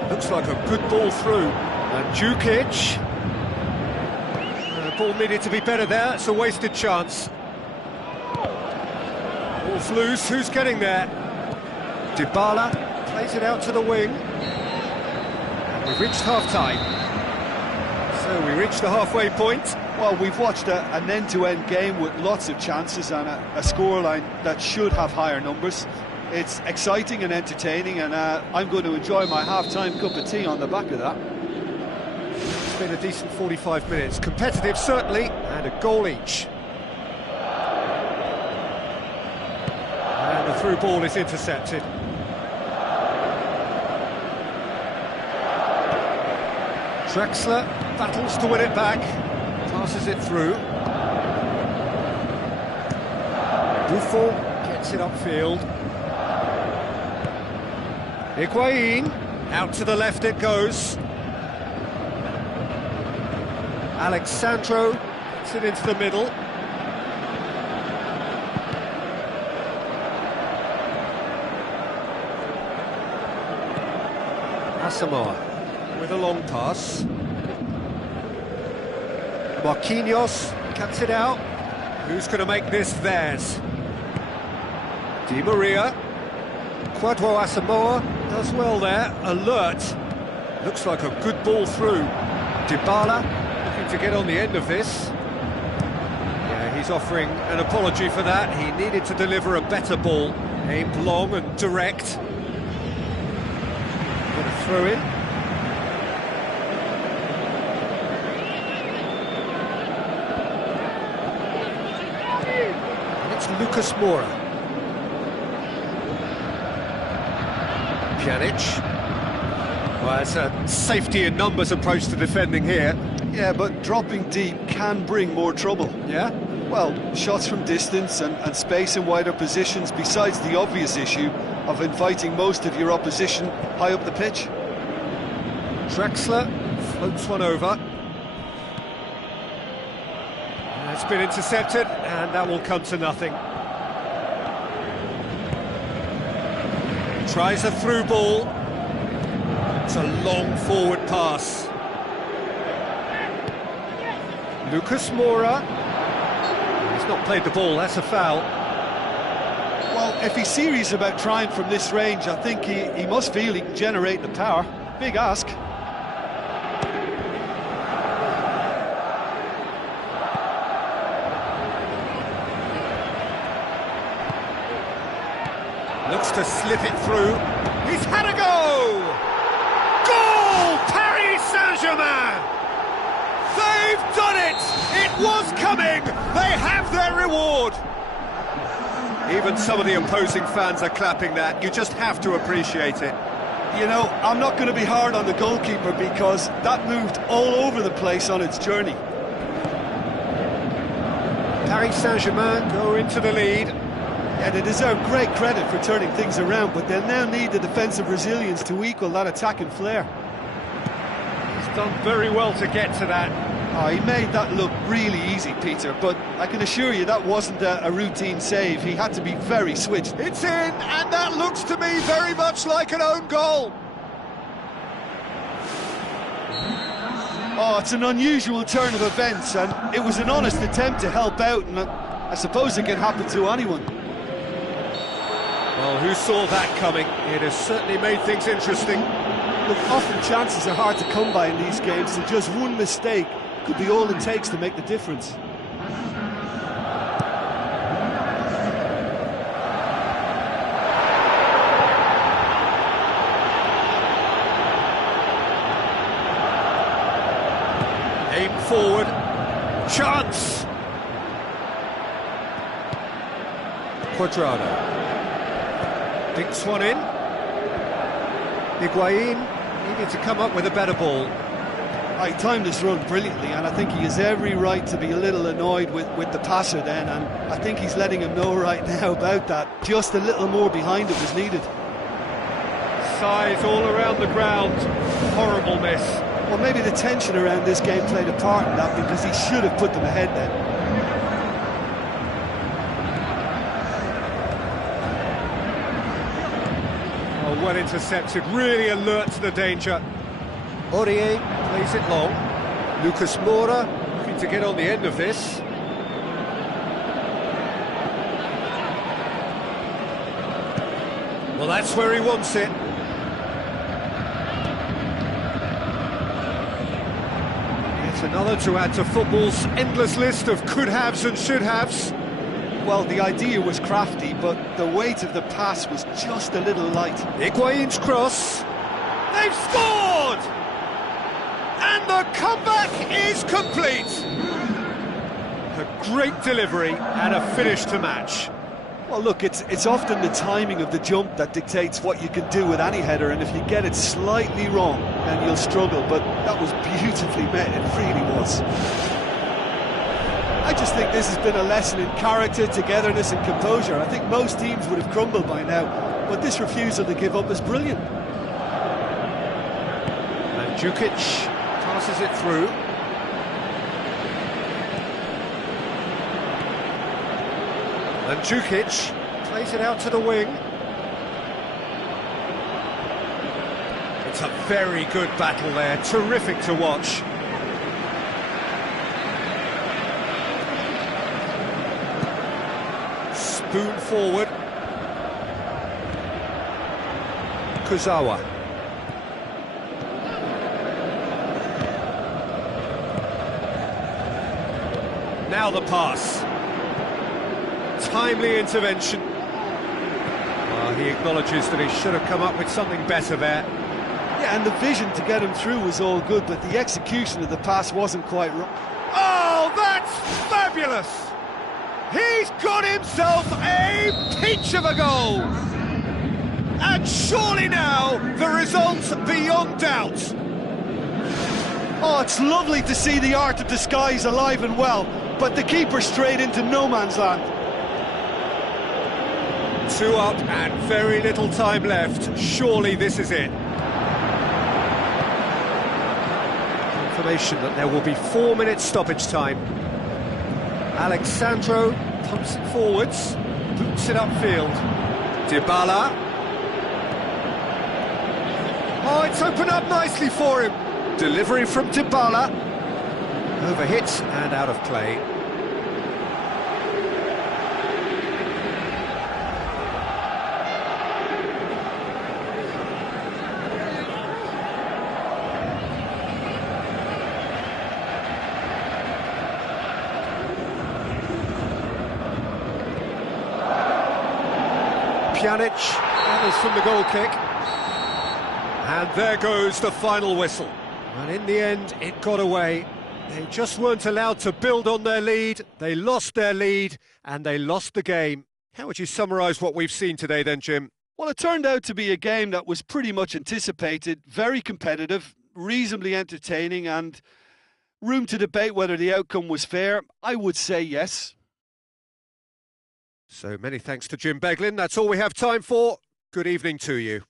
Looks like a good ball through. And Mandzukic. The ball needed to be better there. It's a wasted chance. Ball's loose. Who's getting there? Dybala plays it out to the wing. And we've reached half-time. So we reached the halfway point. Well, we've watched an end-to-end game with lots of chances and a scoreline that should have higher numbers. It's exciting and entertaining, and I'm going to enjoy my half-time cup of tea on the back of that. It's been a decent 45 minutes. Competitive, certainly, and a goal each. And the through ball is intercepted. Draxler battles to win it back. Passes it through. Buffon gets it upfield. Higuain, out to the left it goes. Alexandro gets it into the middle. Asamoah with a long pass. Marquinhos cuts it out. Who's going to make this theirs? Di Maria. Kwadwo Asamoah does well there, alert. Looks like a good ball through. Dybala looking to get on the end of this. Yeah, he's offering an apology for that. He needed to deliver a better ball, aimed long and direct. Got a throw in. And it's Lucas Moura. Pjanic. Well, it's a safety in numbers approach to defending here. Yeah, but dropping deep can bring more trouble. Yeah? Well, shots from distance and space in wider positions, besides the obvious issue of inviting most of your opposition high up the pitch. Draxler floats one over. It's been intercepted, and that will come to nothing. Tries a through ball. It's a long forward pass. Lucas Moura. He's not played the ball, that's a foul. Well, if he's serious about trying from this range, I think he must feel he can generate the power. Big ask. Looks to slip it through. He's had a go! Goal! Paris Saint-Germain! They've done it! It was coming! They have their reward! Even some of the opposing fans are clapping that. You just have to appreciate it. You know, I'm not going to be hard on the goalkeeper because that moved all over the place on its journey. Paris Saint-Germain go into the lead. Yeah, they deserve great credit for turning things around, but they'll now need the defensive resilience to equal that attacking flair. He's done very well to get to that. Oh, he made that look really easy, Peter, but I can assure you that wasn't a routine save. He had to be very switched. It's in, and that looks to me very much like an own goal. Oh, it's an unusual turn of events, and it was an honest attempt to help out, and I suppose it can happen to anyone. Well, who saw that coming? It has certainly made things interesting. Look, often chances are hard to come by in these games, so just one mistake could be all it takes to make the difference. Aim forward. Chance! Quadrado. Dinks one in. Higuain needed to come up with a better ball. He timed this run brilliantly, and I think he has every right to be a little annoyed with the passer then, and I think he's letting him know right now about that. Just a little more behind it was needed. Size all around the ground. Horrible miss. Well, maybe the tension around this game played a part in that, because he should have put them ahead then. Well intercepted, really alert to the danger. Aurier plays it long. Lucas Moura looking to get on the end of this. Well, that's where he wants it. It's another to add to football's endless list of could-haves and should-haves. Well, the idea was crafty, but the weight of the pass was just a little light. Higuain's cross. They've scored! And the comeback is complete! A great delivery and a finish to match. Well, look, it's often the timing of the jump that dictates what you can do with any header, and if you get it slightly wrong, then you'll struggle, but that was beautifully met, it really was. I just think this has been a lesson in character, togetherness and composure. I think most teams would have crumbled by now, but this refusal to give up is brilliant. And Djukic passes it through. And Djukic plays it out to the wing. It's a very good battle there, terrific to watch. Spoon forward. Kuzawa. Now the pass. Timely intervention. He acknowledges that he should have come up with something better there. Yeah, and the vision to get him through was all good, but the execution of the pass wasn't quite right. Oh, that's fabulous! He's got himself a peach of a goal! And surely now, the result's beyond doubt. Oh, it's lovely to see the art of disguise alive and well, but the keeper straight into no man's land. 2 up and very little time left. Surely this is it. Confirmation that there will be 4 minutes stoppage time. Alexandro pumps it forwards, boots it upfield. Dybala. Oh, it's opened up nicely for him. Delivery from Dybala. Overhit and out of play. Pjanic gathers from the goal kick. And there goes the final whistle. And in the end, it got away. They just weren't allowed to build on their lead. They lost their lead, and they lost the game. How would you summarise what we've seen today then, Jim? Well, it turned out to be a game that was pretty much anticipated, very competitive, reasonably entertaining, and room to debate whether the outcome was fair. I would say yes. So many thanks to Jim Beglin. That's all we have time for. Good evening to you.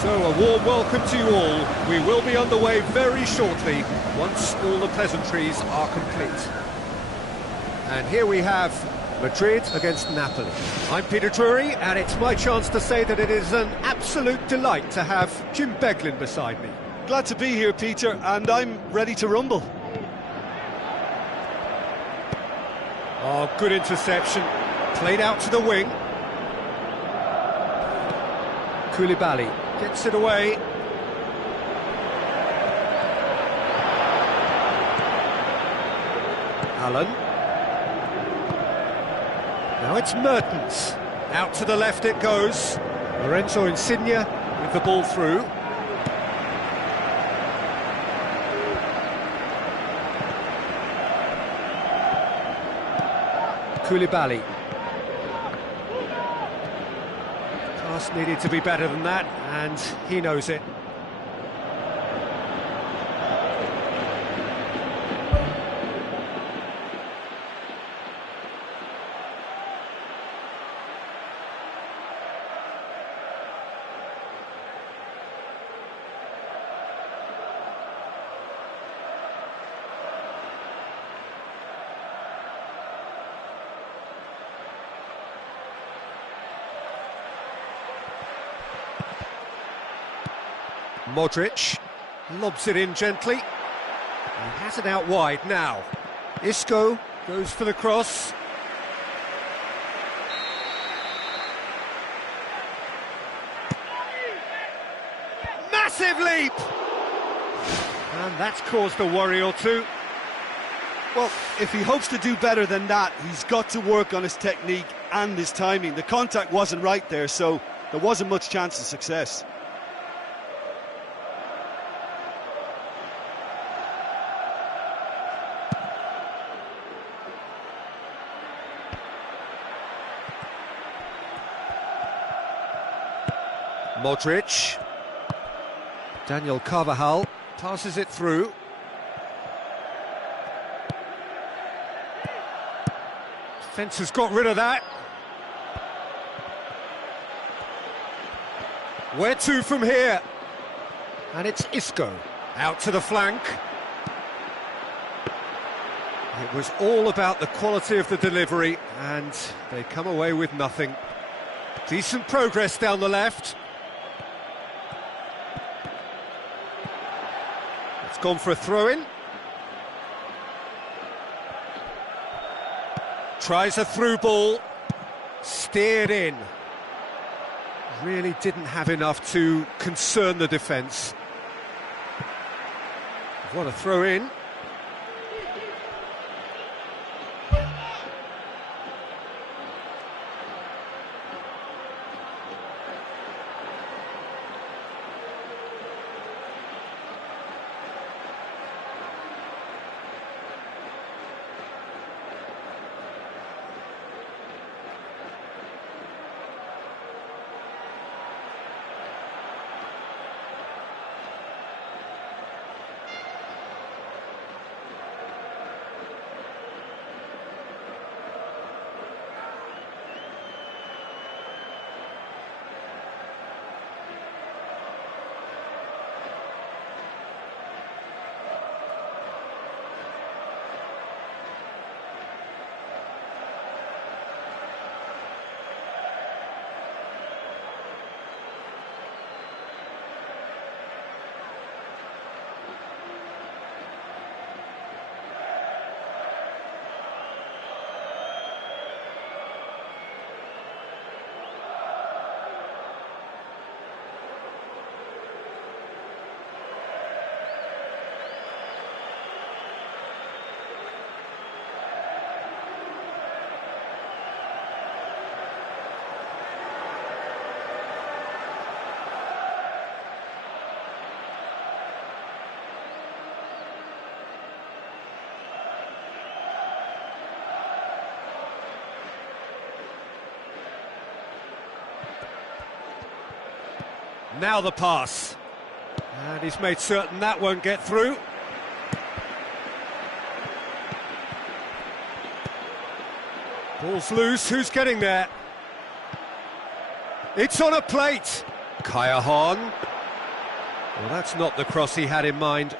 So a warm welcome to you all. We will be underway very shortly, once all the pleasantries are complete. And here we have Madrid against Napoli. I'm Peter Drury, and it's my chance to say that it is an absolute delight to have Jim Beglin beside me. Glad to be here, Peter, and I'm ready to rumble. Oh, good interception. Played out to the wing. Koulibaly gets it away. Allen. Now it's Mertens. Out to the left it goes. Lorenzo Insigne with the ball through. Koulibaly. Pass needed to be better than that, and he knows it. Modric lobs it in gently. He has it out wide now. Isco goes for the cross. Massive leap! And that's caused a worry or two. Well, if he hopes to do better than that, he's got to work on his technique and his timing. The contact wasn't right there, so there wasn't much chance of success. Modric. Daniel Carvajal passes it through. Defence has got rid of that. Where to from here? And it's Isco out to the flank. It was all about the quality of the delivery, and they come away with nothing. Decent progress down the left. It's gone for a throw-in. Tries a through ball. Steered in. Really didn't have enough to concern the defence. What a throw-in. Now the pass. And he's made certain that won't get through. Ball's loose, who's getting there? It's on a plate. Kaya Hong. Well, that's not the cross he had in mind.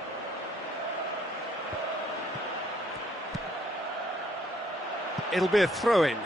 It'll be a throw-in.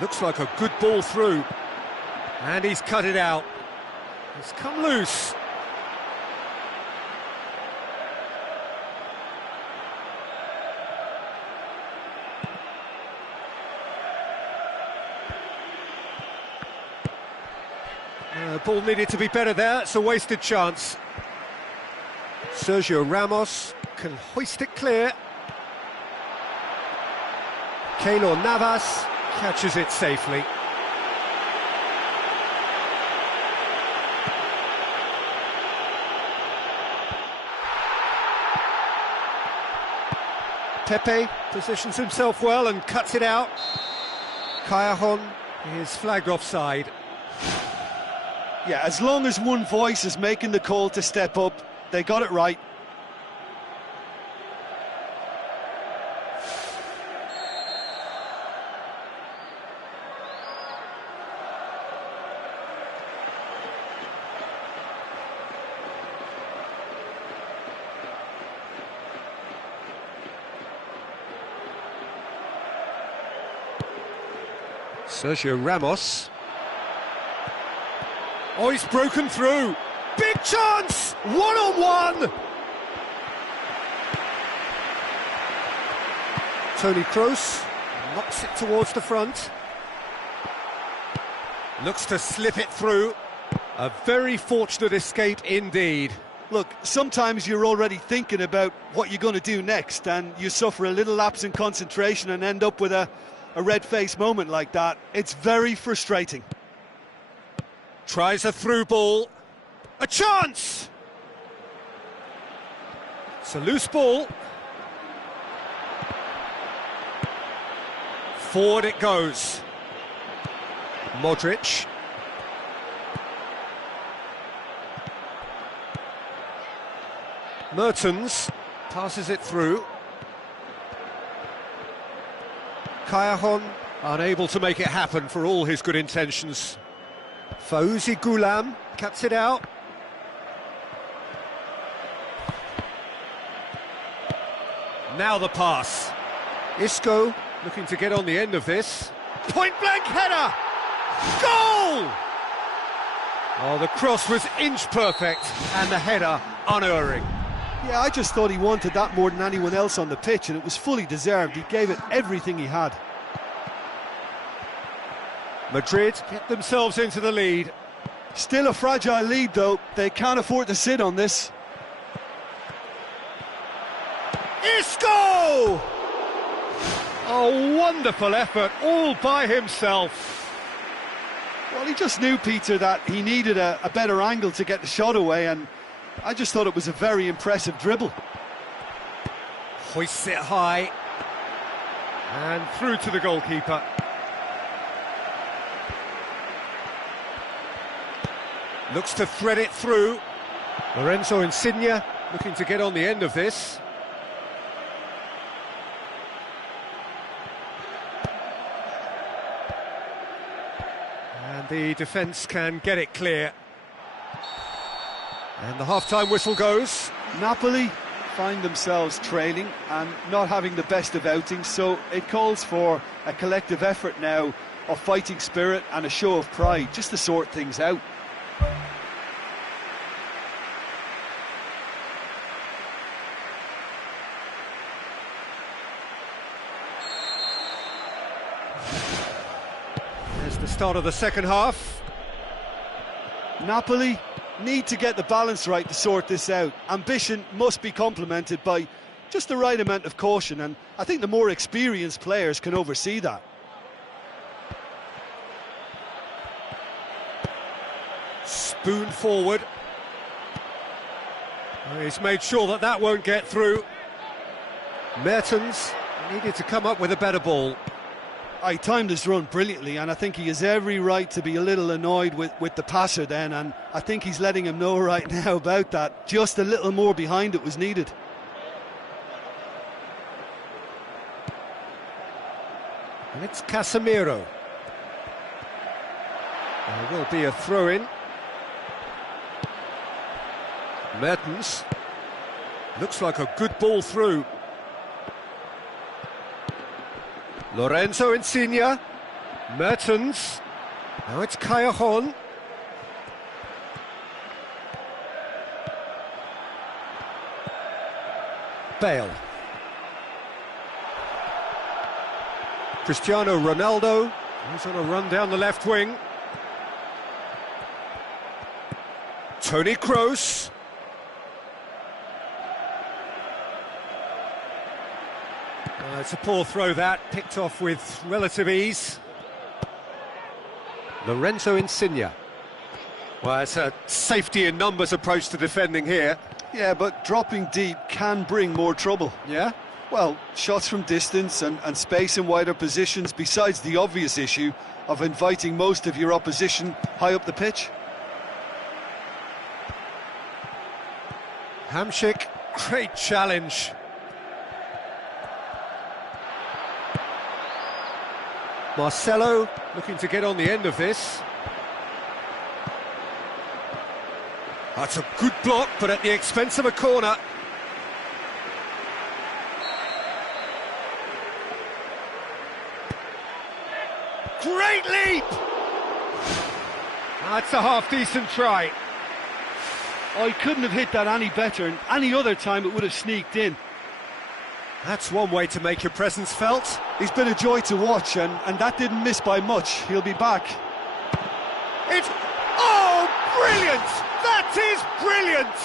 Looks like a good ball through. And he's cut it out. It's come loose. Ball needed to be better there. It's a wasted chance. Sergio Ramos can hoist it clear. Keylor Navas catches it safely. Pepe positions himself well and cuts it out. Callejon is flagged offside. Yeah, as long as one voice is making the call to step up, they got it right. Sergio Ramos. Oh, he's broken through. Big chance! One-on-one! Toni Kroos knocks it towards the front. Looks to slip it through. A very fortunate escape indeed. Look, sometimes you're already thinking about what you're going to do next, and you suffer a little lapse in concentration and end up with a red-faced moment like that. It's very frustrating. Tries a through ball. A chance! It's a loose ball. Forward it goes. Modric. Mertens passes it through. Callejon unable to make it happen for all his good intentions. Fauzi Goulam cuts it out. Now the pass. Isco looking to get on the end of this. Point-blank header! Goal! Oh, the cross was inch perfect and the header unerring. Yeah, I just thought he wanted that more than anyone else on the pitch, and it was fully deserved. He gave it everything he had. Madrid get themselves into the lead. Still a fragile lead, though. They can't afford to sit on this. Isco! A wonderful effort, all by himself. Well, he just knew, Peter, that he needed a better angle to get the shot away, and I just thought it was a very impressive dribble. Hoists it high. And through to the goalkeeper. Looks to thread it through. Lorenzo Insigne looking to get on the end of this. And the defence can get it clear. And the half-time whistle goes. Napoli find themselves trailing and not having the best of outings, so it calls for a collective effort now of fighting spirit and a show of pride, just to sort things out. There's the start of the second half. Napoli need to get the balance right to sort this out. Ambition must be complemented by just the right amount of caution, and I think the more experienced players can oversee that. Spoon forward. He's made sure that that won't get through. Mertens needed to come up with a better ball. He timed his run brilliantly, and I think he has every right to be a little annoyed with the passer then, and I think he's letting him know right now about that. Just a little more behind it was needed. And it's Casemiro. There will be a throw-in. Mertens. Looks like a good ball through. Lorenzo Insigne. Mertens. Now it's Callejon. Bale. Cristiano Ronaldo. He's on a run down the left wing. Toni Kroos. It's a poor throw that, picked off with relative ease. Lorenzo Insigne. Well, it's a safety in numbers approach to defending here. Yeah, but dropping deep can bring more trouble. Yeah? Well, shots from distance and space in wider positions, besides the obvious issue of inviting most of your opposition high up the pitch. Hamšík, great challenge. Marcelo looking to get on the end of this. That's a good block, but at the expense of a corner. Great leap! That's a half-decent try. Oh, he couldn't have hit that any better, and any other time it would have sneaked in. That's one way to make your presence felt. He's been a joy to watch, and that didn't miss by much. He'll be back. It's... Oh, brilliant! That is brilliant!